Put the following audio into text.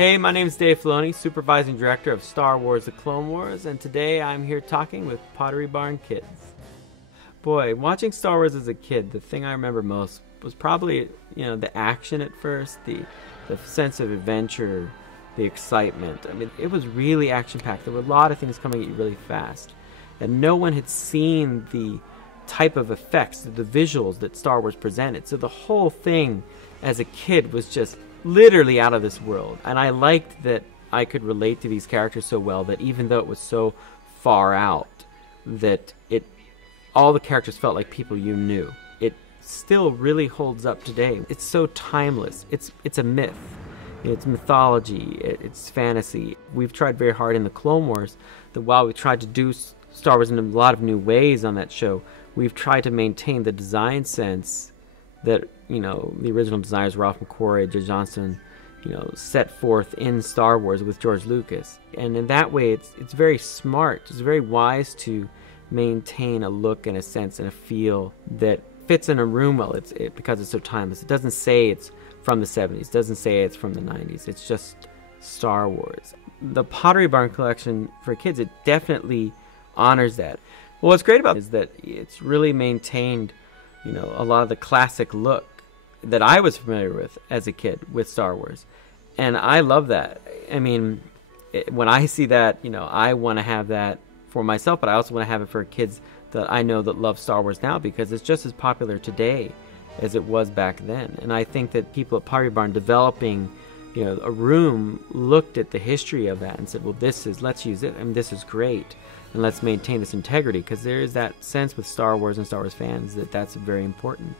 Hey, my name is Dave Filoni, Supervising Director of Star Wars The Clone Wars, and today I'm here talking with Pottery Barn Kids. Boy, watching Star Wars as a kid, the thing I remember most was probably, the action at first, the sense of adventure, the excitement. I mean, it was really action-packed. There were a lot of things coming at you really fast, and no one had seen the type of effects, the visuals that Star Wars presented. So the whole thing as a kid was just literally out of this world, and I liked that I could relate to these characters so well that even though it was so far out, that all the characters felt like people you knew. It still really holds up today. It's so timeless. It's a myth. It's mythology. It's fantasy. We've tried very hard in the Clone Wars that while we tried to do Star Wars in a lot of new ways on that show, we've tried to maintain the design sense that the original designers, Ralph McQuarrie, Judge Johnston, set forth in Star Wars with George Lucas. And in that way, it's very smart. It's very wise to maintain a look and a sense and a feel that fits in a room well. Because it's so timeless. It doesn't say it's from the 70s. It doesn't say it's from the 90s. It's just Star Wars. The Pottery Barn collection for kids, it definitely honors that. Well, what's great about it is that it's really maintained a lot of the classic look that I was familiar with as a kid with Star Wars. And I love that. I mean, when I see that, I want to have that for myself, but I also want to have it for kids that I know that love Star Wars now, because it's just as popular today as it was back then. And I think that people at Pottery Barn developing, a room looked at the history of that and said, well, let's use it, and this is great. And let's maintain this integrity, because there is that sense with Star Wars and Star Wars fans that that's very important.